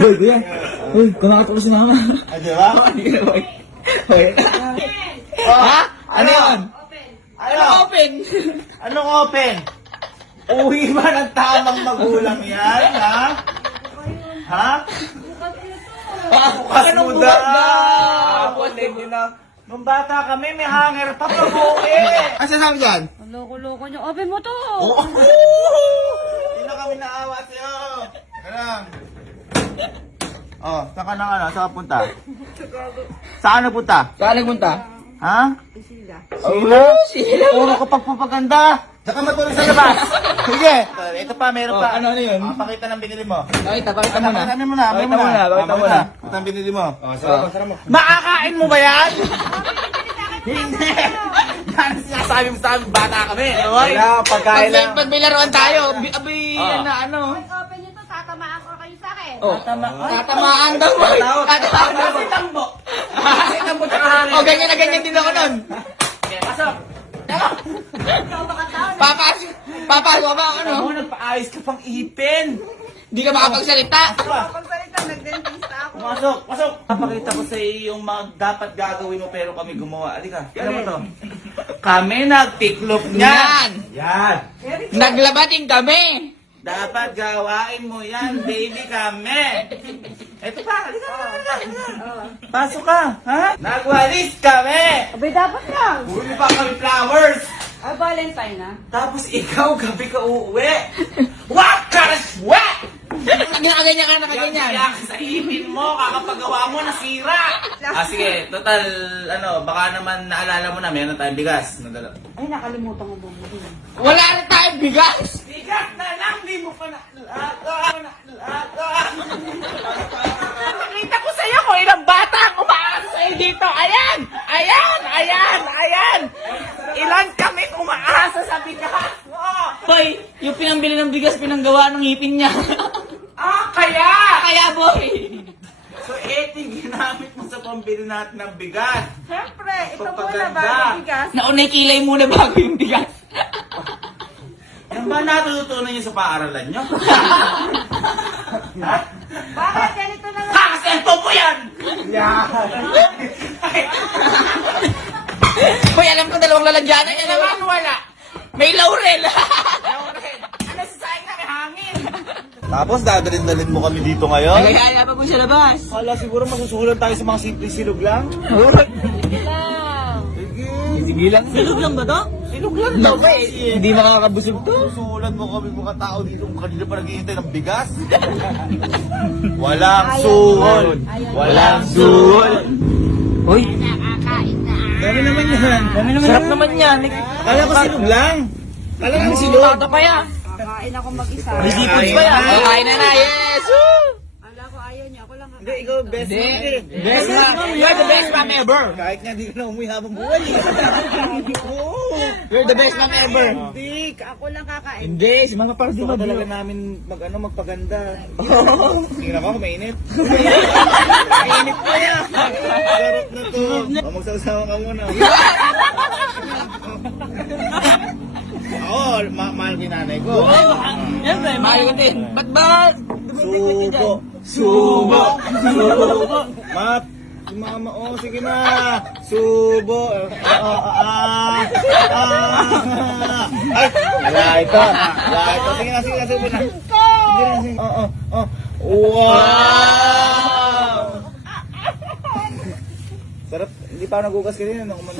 Boy, kuya. Uy, kumakatok si mama. Di ba? Hoy. Ha? Ano yun? Ano? Open. Anong open? Uwi ba ng tamang magulang yan, ha? Ha? Bukas mo Bukas na. Bukas din na. Nung bata kami, may hanger pa pag-uwi. Ano sasabi dyan? Loko-loko niyo. Open mo to. Oo. Hindi na kami naawa sa'yo. Karang. Oh, saan ka na saan ka punta? Saan na punta? Saan nagpunta? Ha? Sila. Oh, sila. Puro ka pagpapaganda. Saka matulog sa labas. Sige. Ito pa, meron Oh, pa. ano yun? Pakita ng binili mo. Pakita mo na. Pakita mo na. Pakita mo na. Pakita mo na. Ito ang binili mo. Sarap mo. Makakain mo ba yan? Hindi. Yan ang sinasabi mo sa amin, bata kami. Wala, pagkain lang. Pag may laruan tayo, abay, yan na ano. Open niyo to. Tatamaan ko kayo sa akin. Oh, tatamaan daw. Tatamaan daw. Kasi tambo. Kasi tambo tsaka hangin. Oh, ganyan na ganyan din ako nun. Pasok. Papasok ba ano? Ano, nagpa-ayos ka pang ipin. Hindi ka makapagsalita. Pagsalita, nag-dentista ako. Pasok, pasok. Papakita ko sa iyo yung mga dapat gagawin mo pero kami gumawa. Alika, ano mo to? Kami nagtiklop niyan. Yan. Naglabating kami. Dapat gawain mo yan, baby kami. Eto pa, halika, halika. Pasok ka, ha? Nagwalis kami. Abay, dapat lang. Bumili pa kami flowers. Ah, Valentine na. Tapos ikaw, gabi ka uuwi. Wakas! Wak! Nakaganyan ka, nakaganyan. Yak sa ipin mo, kakapagawa mo, nasira. Sige, total, baka naman naalala mo na, meron tayong bigas. Nadala. Ay, nakalimutan ko bumili. Wala na tayong bigas. Bigas na lang, di mo pa Nakita ko sa'yo kung ilang bata ang umaasa sa'yo dito. Ayan! Ayan! Ayan! Ayan! Ilan kami umaasa sa bigas? Boy, yung pinambili ng bigas, pinanggawa ng ngipin niya. Kaya! Kaya, boy! So, ginamit mo sa pambili natin ng bigas. Siyempre, ito muna Papaganda. bago bigas. Naunay kilay muna bago yung bigas. Yan ba natutunan niyo sa paaralan niyo? Ha? Bakit? Ganito na lang. Kakaselfo mo yan! Yan! Boy, alam ko dalawang lalagyanan niya naman. Wala. May laurel. Ano sa sayang na may hangin? Tapos dadalhin-dalhin mo kami dito ngayon? Nagayaya pa po sa labas. Wala, siguro masusulan tayo sa mga simple silog lang. Sige lang. Sige lang. Silog lang ba to? Silog lang No, daw boy. Hindi makakabusog to. Susulan mo kami mga tao dito kung kanina pa naghihintay ng bigas. Walang suhol. Walang suhol. Hoy. Nakakain na. Dami naman yan. Sarap naman yan. Kala ko silog lang. Kala ko silog. Silog pa yan. Kakain ako mag-isa. May seafoods pa yan. Kain na na. Yes. Woo! Ala ko, ayaw niya. Ako lang Hindi, ikaw best Hindi. mom eh. Best mom. You're the best mom ever. Kahit nga di ka na umuwi habang buhay. Oo. You're the best mom ever. Hindi. Ako lang kakain. Hindi. Si Mama Pardo Gusto ba ka talaga namin magpaganda. Tingnan ako, mainit. Mainit pa yan. Sarap na to. Magsasama ka muna. Ako, mahal ko yung nanay ko. Yan ba? Mahal ko din. Ba't ba? Subo. Subo. Subo. Mat. Si mama, sige na. Subo. Ay, wala ito. Wala ito. Sige na, subo na. Sige na, sige. Wow! Sarap. Hindi pa ako nagugas kanina nung umano.